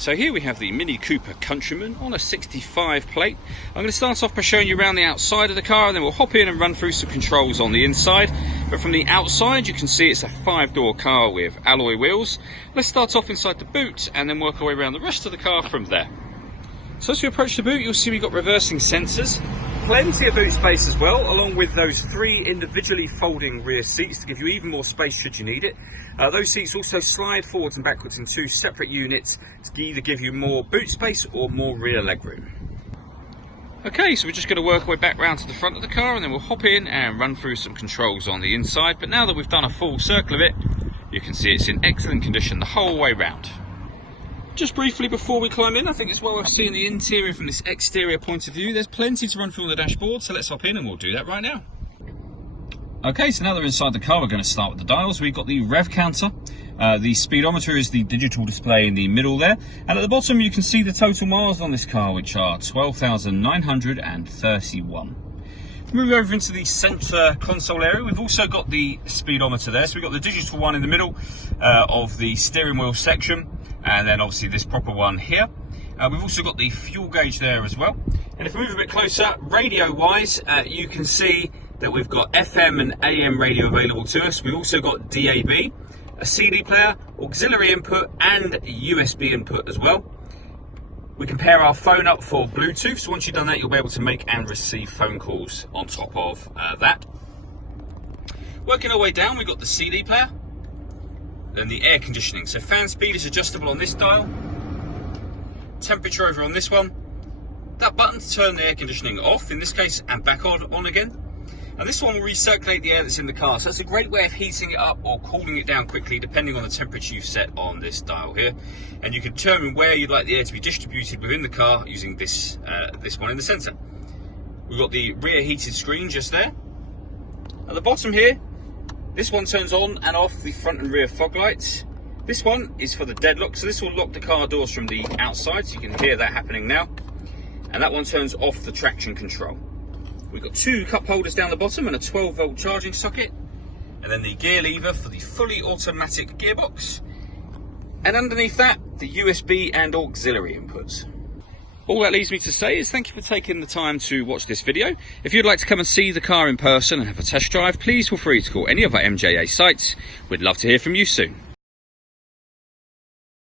So here we have the Mini Cooper Countryman on a 65 plate. I'm going to start off by showing you around the outside of the car, and then we'll hop in and run through some controls on the inside. But from the outside you can see it's a 5-door car with alloy wheels. Let's start off inside the boot and then work our way around the rest of the car from there. So as we approach the boot, you'll see we've got reversing sensors. Plenty of boot space as well, along with those 3 individually folding rear seats to give you even more space should you need it. Those seats also slide forwards and backwards in 2 separate units to either give you more boot space or more rear legroom. Okay, so we're just going to work our way back round to the front of the car, and then we'll hop in and run through some controls on the inside. But now that we've done a full circle of it, you can see it's in excellent condition the whole way round. Just briefly before we climb in, I think it's well worth seeing the interior from this exterior point of view. There's plenty to run through on the dashboard, so let's hop in and we'll do that right now. Okay, so now that we're inside the car, we're going to start with the dials. We've got the rev counter. The speedometer is the digital display in the middle there. And at the bottom you can see the total miles on this car, which are 12,931. Move over into the centre console area. We've also got the speedometer there. So we've got the digital one in the middle of the steering wheel section, and then obviously this proper one here. We've also got the fuel gauge there as well. And if we move a bit closer, radio wise, you can see that we've got FM and AM radio available to us. We've also got DAB, a CD player, auxiliary input and USB input as well. We can pair our phone up for Bluetooth, so once you've done that you'll be able to make and receive phone calls on top of that. Working our way down, we've got the CD player, then the air conditioning. So fan speed is adjustable on this dial, temperature over on this one, that button to turn the air conditioning off in this case and back on again. And this one will recirculate the air that's in the car, so it's a great way of heating it up or cooling it down quickly depending on the temperature you've set on this dial here. And you can determine where you'd like the air to be distributed within the car using this one in the centre. We've got the rear heated screen just there. At the bottom here, this one turns on and off the front and rear fog lights. This one is for the deadlock, so this will lock the car doors from the outside, so you can hear that happening now. And that one turns off the traction control. We've got 2 cup holders down the bottom and a 12-volt charging socket, and then the gear lever for the fully automatic gearbox, and underneath that the USB and auxiliary inputs. All that leaves me to say is thank you for taking the time to watch this video. If you'd like to come and see the car in person and have a test drive, please feel free to call any of our MJA sites. We'd love to hear from you soon.